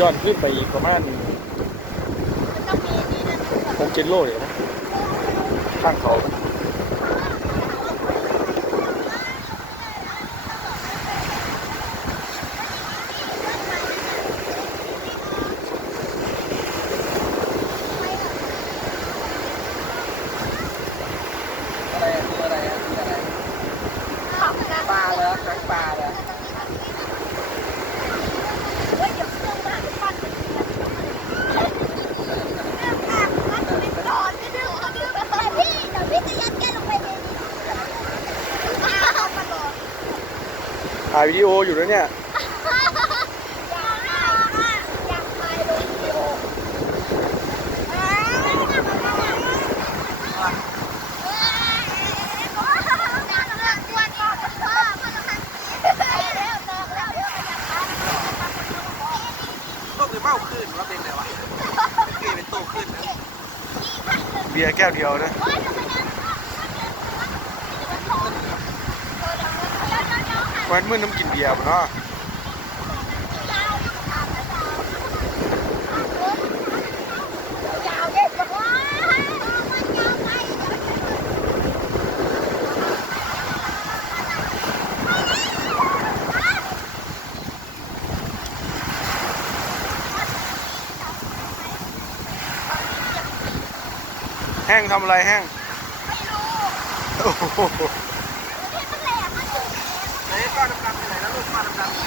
ย้อนขึ้นไปอีกประมาณ6-7 โลเลยนะข้างเขาปลาเหรอแข็งปลาเหรอถ่ายวิดีโออยู่แล้วเนี่ยต้มหรือเมาขึ้นว่าเป็นไงวะเกเป็นโตขึ้นนะ เบียร์แก้วเดียวนะวันมื้อน้ำกินเบียร์เนาะแห้งทำอะไรแห้งโอ้โห ไหนก้อนดำๆไปไหนแล้วลูกก้อนดำ